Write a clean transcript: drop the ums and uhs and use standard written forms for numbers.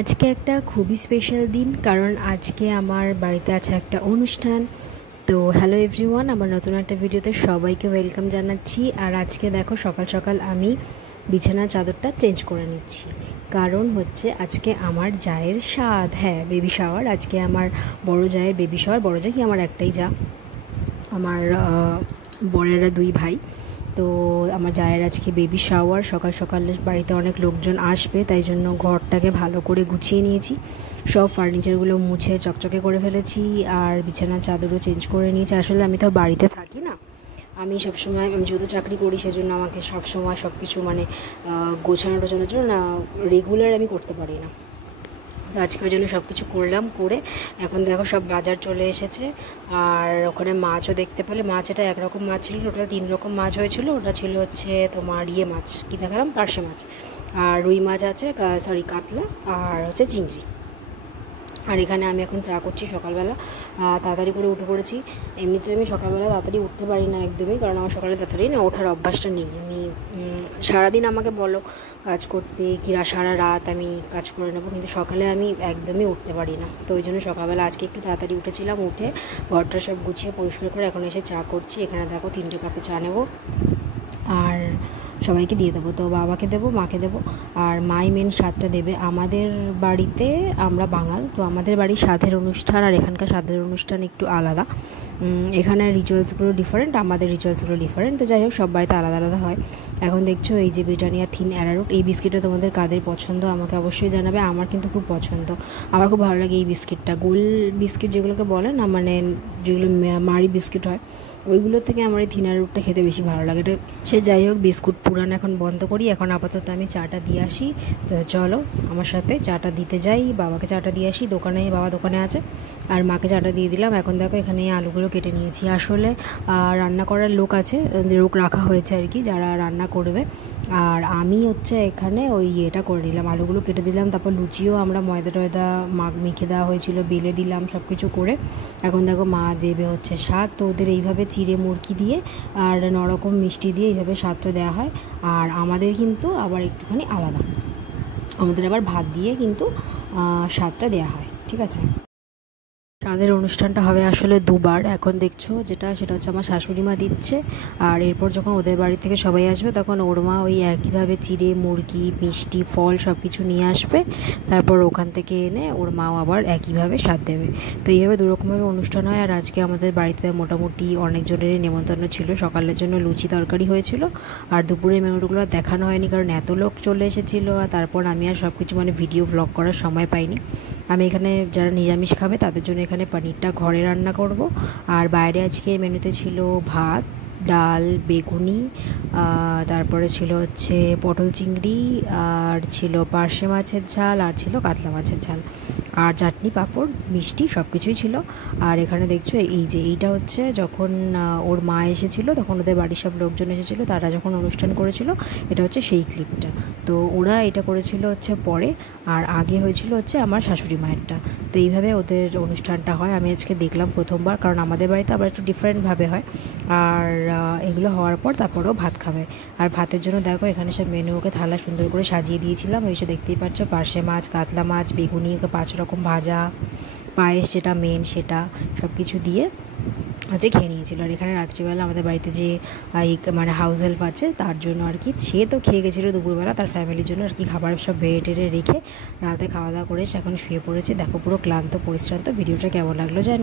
আজকে একটা খুবই স্পেশাল দিন, কারণ আজকে আমার বাড়িতে আছে একটা অনুষ্ঠান। তো হ্যালো এভরিওয়ান, আমার নতুন একটা ভিডিওতে সবাইকে ওয়েলকাম জানাচ্ছি। আর আজকে দেখো সকাল সকাল আমি বিছানার চাদরটা চেঞ্জ করে নিচ্ছি, কারণ হচ্ছে আজকে আমার জায়ের স্বাদ, হ্যাঁ বেবি শাওয়ার। আজকে আমার বড় জায়ের বেবি শাওয়ার। বড় জায় কি আমার একটাই যা, আমার বরেরা দুই ভাই। তো আমার জায়ের আজকে বেবি শাওয়ার, সকাল সকাল বাড়িতে অনেক লোকজন আসবে, তাই জন্য ঘরটাকে ভালো করে গুছিয়ে নিয়েছি। সব ফার্নিচারগুলো মুছে চকচকে করে ফেলেছি, আর বিছানার চাদরও চেঞ্জ করে নিয়েছি। আসলে আমি তো বাড়িতে থাকি না, আমি সবসময়, আমি যেহেতু চাকরি করি সেজন্য আমাকে সবসময় সব কিছু মানে গোছানো টোছানোর জন্য না রেগুলার আমি করতে পারি না। তো আজকে ওই জন্য সব কিছু করলাম, করে এখন দেখো সব বাজার চলে এসেছে। আর ওখানে মাছও দেখতে পেলে, মাছ এটা একরকম মাছ ছিল, টোটাল 3 রকম মাছ হয়েছিল। ওটা ছিল হচ্ছে তোমার মাছ, কী দেখালাম, পার্শে মাছ, আর রুই মাছ আছে, সরি কাতলা, আর হচ্ছে চিংড়ি। আর এখানে আমি এখন চা করছি সকালবেলা, তাড়াতাড়ি করে উঠে পড়েছি। এমনিতে আমি সকালবেলা তাড়াতাড়ি উঠতে পারি না একদমই, কারণ আমার সকালে তাড়াতাড়ি না ওঠার অভ্যাসটা নেই। আমি সারাদিন আমাকে বলো কাজ করতে, কি সারা রাত আমি কাজ করে নেবো, কিন্তু সকালে আমি একদমই উঠতে পারি না। তো ওই জন্য সকালবেলা আজকে একটু তাড়াতাড়ি উঠেছিলাম, উঠে ঘরটা সব গুছিয়ে পরিষ্কার করে এখন এসে চা করছি। এখানে দেখো 3টে কাপে চা নেবো, আর সবাইকে দিয়ে দেবো। তো বাবাকে দেবো, মাকে দেবো, আর মাই মেন স্বাদটা দেবে। আমাদের বাড়িতে, আমরা বাঙাল, তো আমাদের বাড়ির স্বাদের অনুষ্ঠান আর এখানকার স্বাদের অনুষ্ঠান একটু আলাদা। এখানে রিচুয়ালসগুলো ডিফারেন্ট, আমাদের রিচুয়ালসগুলো ডিফারেন্ট। তো যাই হোক, সব বাড়িতে আলাদা আলাদা হয়। এখন দেখছো এই যে ব্রিটানিয়া থিন অ্যারারুট, এই বিস্কিটটা তোমাদের কাদের পছন্দ আমাকে অবশ্যই জানাবে। আমার কিন্তু খুব পছন্দ, আমার খুব ভালো লাগে এই বিস্কিটটা। গোল বিস্কিট যেগুলোকে বলে না, মানে যেগুলো মারি বিস্কিট হয়, ওইগুলোর থেকে আমার এই থিন অ্যারারুটটা খেতে বেশি ভালো লাগে। এটা সে যাই হোক, বিস্কুট পুরান এখন বন্ধ করি। এখন আপাতত আমি চাটা দিয়ে আসি। তো চলো আমার সাথে চাটা দিতে যাই, বাবাকে চাটা দিয়ে আসি। বাবা দোকানে আছে, আর মাকে চাটা দিয়ে দিলাম। এখন দেখো এখানে আলুগুলো কেটে নিয়েছি। আসলে রান্না করার লোক আছে, লোক রাখা হয়েছে আর কি, যারা রান্না করবে। আর আমি হচ্ছে এখানে ওই এটা করে নিলাম, আলুগুলো কেটে দিলাম। তারপর লুচিও আমরা ময়দা টয়দা মেখে দেওয়া হয়েছিল, বেলে দিলাম সব কিছু করে। এখন দেখো মা দেবে হচ্ছে স্বাদ। তো ওদের এইভাবে চিড়ে মুরগি দিয়ে আর নরকম মিষ্টি দিয়ে এইভাবে স্বাদটা দেওয়া হয়। আর আমাদের কিন্তু আবার একটুখানি আলাদা, আমাদের আবার ভাত দিয়ে কিন্তু স্বাদটা দেওয়া হয়, ঠিক আছে। তাদের অনুষ্ঠানটা হবে আসলে দুবার। এখন দেখছো সেটা হচ্ছে আমার শাশুড়ি মা দিচ্ছে, আর এরপর যখন ওদের বাড়ি থেকে সবাই আসবে তখন ওর মা ওই একইভাবে চিড়ে মুরগি মিষ্টি ফল সব কিছু নিয়ে আসবে। তারপর ওখান থেকে এনে ওর মাও আবার একইভাবে স্বাদ দেবে। তো এইভাবে দুরকমভাবে অনুষ্ঠান হয়। আর আজকে আমাদের বাড়িতে মোটামুটি অনেকজনেরই নেমন্তন্ন ছিল। সকালের জন্য লুচি তরকারি হয়েছিল, আর দুপুরের মেনুগুলো দেখানো হয়নি কারণ এত লোক চলে এসেছিলো। আর তারপর আমি আর সব কিছু মানে ভিডিও ব্লগ করার সময় পাইনি। আমি এখানে যারা নিরামিষ খাবে তাদের জন্য এখানে পনিরটা ঘরে রান্না করব। আর বাইরে আজকে মেনুতে ছিল ভাত, ডাল, বেগুনি, তারপরে ছিল হচ্ছে পটল চিংড়ি, আর ছিল পার্শে মাছের ঝাল, আর ছিল কাতলা মাছের ঝাল, আর চাটনি পাঁপড় মিষ্টি সব কিছুই ছিল। আর এখানে দেখছো এইটা হচ্ছে যখন ওর মা এসেছিলো, তখন ওদের বাড়ির সব লোকজন এসেছিলো, তারা যখন অনুষ্ঠান করেছিল, এটা হচ্ছে সেই ক্লিপটা। তো ওরা এটা করেছিল হচ্ছে পরে, আর আগে হয়েছিল হচ্ছে আমার শাশুড়ি মায়েরটা। তো এইভাবে ওদের অনুষ্ঠানটা হয়। আমি আজকে দেখলাম প্রথমবার, কারণ আমাদের বাড়িতে আবার একটু ডিফারেন্টভাবে হয়। আর এগুলো হওয়ার পর তারপরেও ভাত খাবে। আর ভাতের জন্য দেখো এখানে সব মেনু ওকে থালা সুন্দর করে সাজিয়ে দিয়েছিলাম। ওই সে দেখতেই পাচ্ছ, পার্শে মাছ, কাতলা মাছ, বেগুনি, 5 রকম ভাজা, পায়েস যেটা মেন সেটা, সব কিছু দিয়ে হচ্ছে খেয়ে নিয়েছিল। আর এখানে রাত্রিবেলা আমাদের বাড়িতে যে মানে হাউস হেল্প আছে তার জন্য আর কি, সে তো খেয়ে গেছিলো দুপুরবেলা, তার ফ্যামিলির জন্য আর কি খাবার সব বেড়ে টেড়ে রেখে রাতে খাওয়া দাওয়া করে সে এখন শুয়ে পড়েছে। দেখো পুরো ক্লান্ত পরিশ্রান্ত। ভিডিওটা কেমন লাগলো জানি।